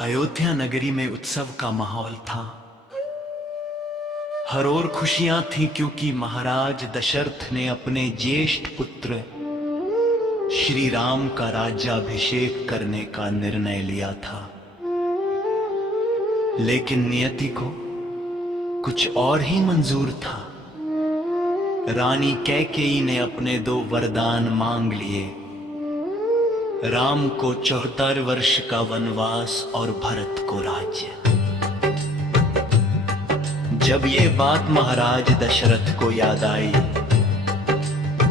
अयोध्या नगरी में उत्सव का माहौल था। हर ओर खुशियां थीं क्योंकि महाराज दशरथ ने अपने ज्येष्ठ पुत्र श्री राम का राज्याभिषेक करने का निर्णय लिया था। लेकिन नियति को कुछ और ही मंजूर था। रानी कैकेयी ने अपने 2 वरदान मांग लिए, राम को 74 वर्ष का वनवास और भरत को राज्य। जब ये बात महाराज दशरथ को याद आई,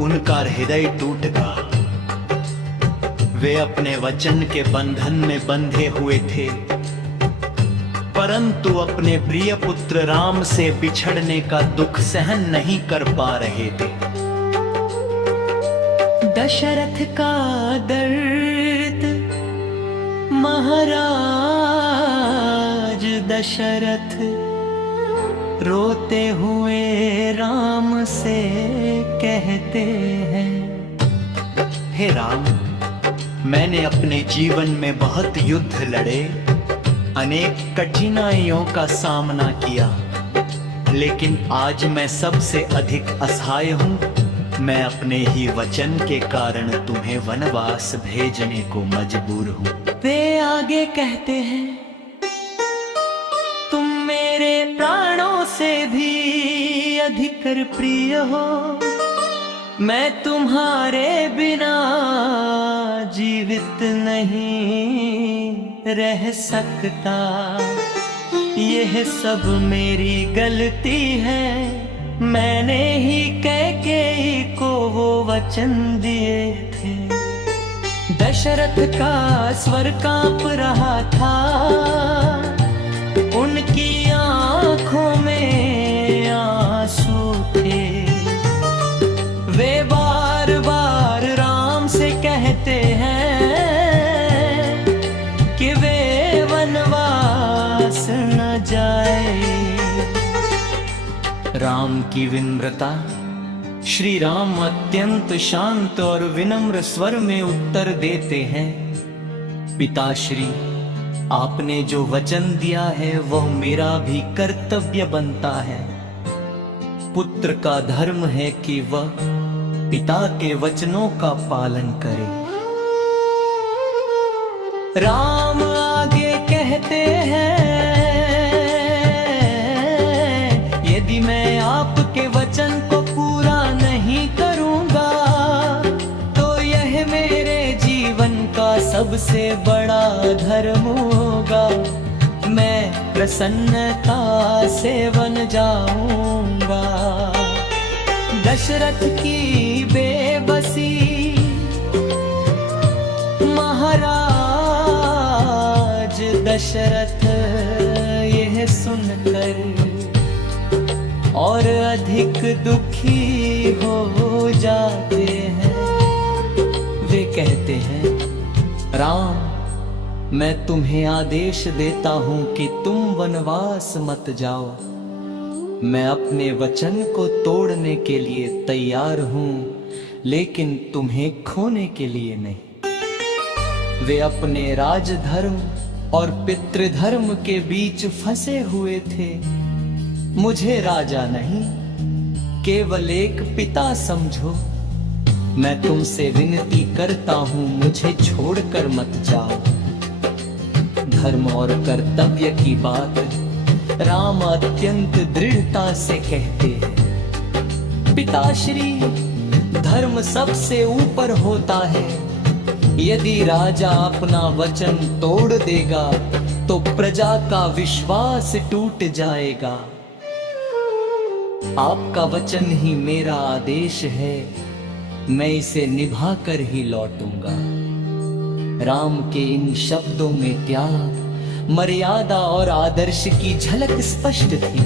उनका हृदय टूट गया। वे अपने वचन के बंधन में बंधे हुए थे, परंतु अपने प्रिय पुत्र राम से बिछड़ने का दुख सहन नहीं कर पा रहे थे। दशरथ का दर्द महाराज दशरथ रोते हुए राम से कहते हैं, हे राम, मैंने अपने जीवन में बहुत युद्ध लड़े, अनेक कठिनाइयों का सामना किया, लेकिन आज मैं सबसे अधिक असहाय हूं। मैं अपने ही वचन के कारण तुम्हें वनवास भेजने को मजबूर हूं। वे आगे कहते हैं, तुम मेरे प्राणों से भी अधिक प्रिय हो, मैं तुम्हारे बिना जीवित नहीं रह सकता। यह सब मेरी गलती है, मैंने ही कैकेयी को वो वचन दिए थे। दशरथ का स्वर कांप रहा था, उनकी आंखों में आंसू थे। वे बार बार राम से कहते हैं कि वे वनवास न जाए। राम की विनम्रता। श्री राम अत्यंत शांत और विनम्र स्वर में उत्तर देते हैं, पिताश्री, आपने जो वचन दिया है वह मेरा भी कर्तव्य बनता है। पुत्र का धर्म है कि वह पिता के वचनों का पालन करे। राम आगे कहते हैं, यदि मैं आपके वचन को पूरा नहीं करूंगा तो यह मेरे जीवन का सबसे बड़ा धर्म होगा। मैं प्रसन्नता से वन जाऊंगा। दशरथ की बेबसी। महाराज दशरथ यह सुनकर और अधिक दुखी हो जाते हैं। वे कहते हैं, राम, मैं तुम्हें आदेश देता हूं कि तुम वनवास मत जाओ। मैं अपने वचन को तोड़ने के लिए तैयार हूं, लेकिन तुम्हें खोने के लिए नहीं। वे अपने राजधर्म और पितृधर्म के बीच फंसे हुए थे। मुझे राजा नहीं, केवल एक पिता समझो। मैं तुमसे विनती करता हूं, मुझे छोड़कर मत जाओ। धर्म और कर्तव्य की बात राम अत्यंत दृढ़ता से कहते हैं, पिताश्री, धर्म सबसे ऊपर होता है। यदि राजा अपना वचन तोड़ देगा तो प्रजा का विश्वास टूट जाएगा। आपका वचन ही मेरा आदेश है, मैं इसे निभा कर ही लौटूंगा। राम के इन शब्दों में त्याग, मर्यादा और आदर्श की झलक स्पष्ट थी।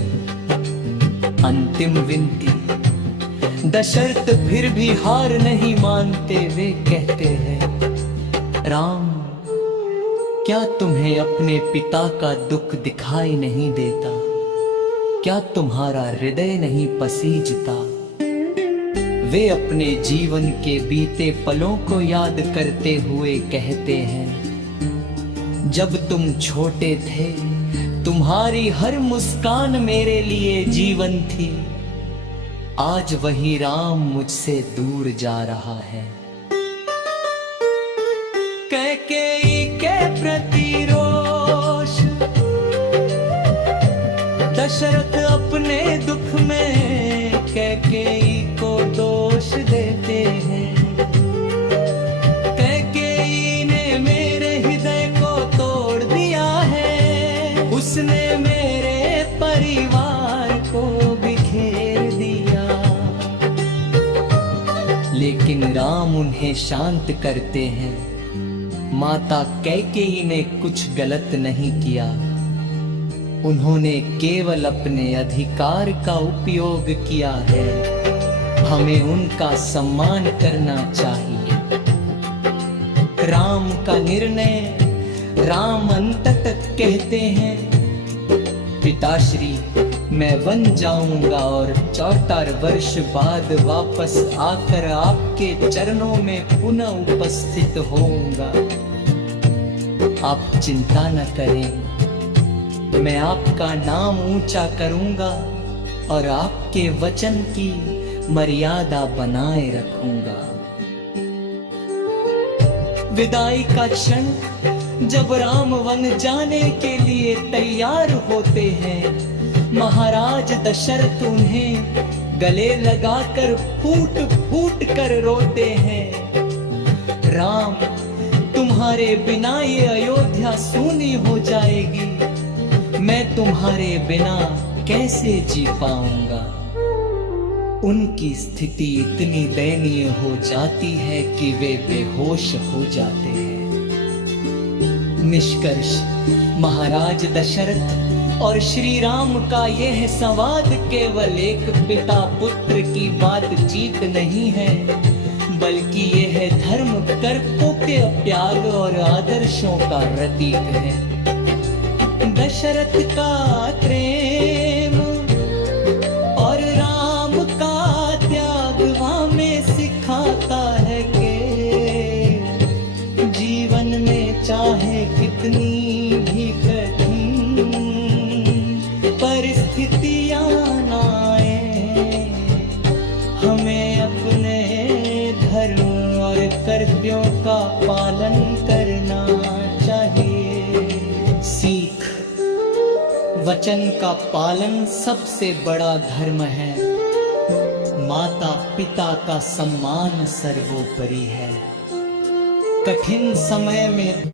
अंतिम विनती। दशरथ फिर भी हार नहीं मानते। वे कहते हैं, राम, क्या तुम्हें अपने पिता का दुख दिखाई नहीं देता? क्या तुम्हारा हृदय नहीं पसीजता? वे अपने जीवन के बीते पलों को याद करते हुए कहते हैं, जब तुम छोटे थे तुम्हारी हर मुस्कान मेरे लिए जीवन थी। आज वही राम मुझसे दूर जा रहा है। कैकेयी के प्रति रोष दशरथ अपने दुख में कैकेयी को दोष देते हैं। कैकेयी ने मेरे हृदय को तोड़ दिया है, उसने मेरे परिवार को बिखेर दिया। लेकिन राम उन्हें शांत करते हैं। माता कैकेयी ने कुछ गलत नहीं किया, उन्होंने केवल अपने अधिकार का उपयोग किया है। हमें उनका सम्मान करना चाहिए। राम का निर्णय, राम अंततः कहते हैं, पिताश्री मैं वन जाऊंगा और 74 वर्ष बाद वापस आकर आपके चरणों में पुनः उपस्थित होऊंगा। आप चिंता न करें, मैं आपका नाम ऊंचा करूंगा और आपके वचन की मर्यादा बनाए रखूंगा। विदाई का क्षण जब राम वन जाने के लिए तैयार होते हैं, महाराज दशरथ उन्हें गले लगाकर फूट फूट कर रोते हैं। राम तुम्हारे बिना ये अयोध्या सूनी हो जाएगी, मैं तुम्हारे बिना कैसे जी पाऊंगा। उनकी स्थिति इतनी दयनीय हो जाती है कि वे बेहोश हो जाते हैं। निष्कर्ष, महाराज दशरथ और श्री राम का यह संवाद केवल एक पिता पुत्र की बातचीत नहीं है, बल्कि यह धर्म कर्तव्य, त्याग और आदर्शों का प्रतीक है। दशरथ का प्रेम और राम का त्याग हमें सिखाता है कि जीवन में चाहे कितनी भी कठिन परिस्थितियां न आए, हमें अपने धर्म और कर्तव्यों का पालन करना चाहिए। सीख, वचन का पालन सबसे बड़ा धर्म है। माता पिता का सम्मान सर्वोपरि है। कठिन समय में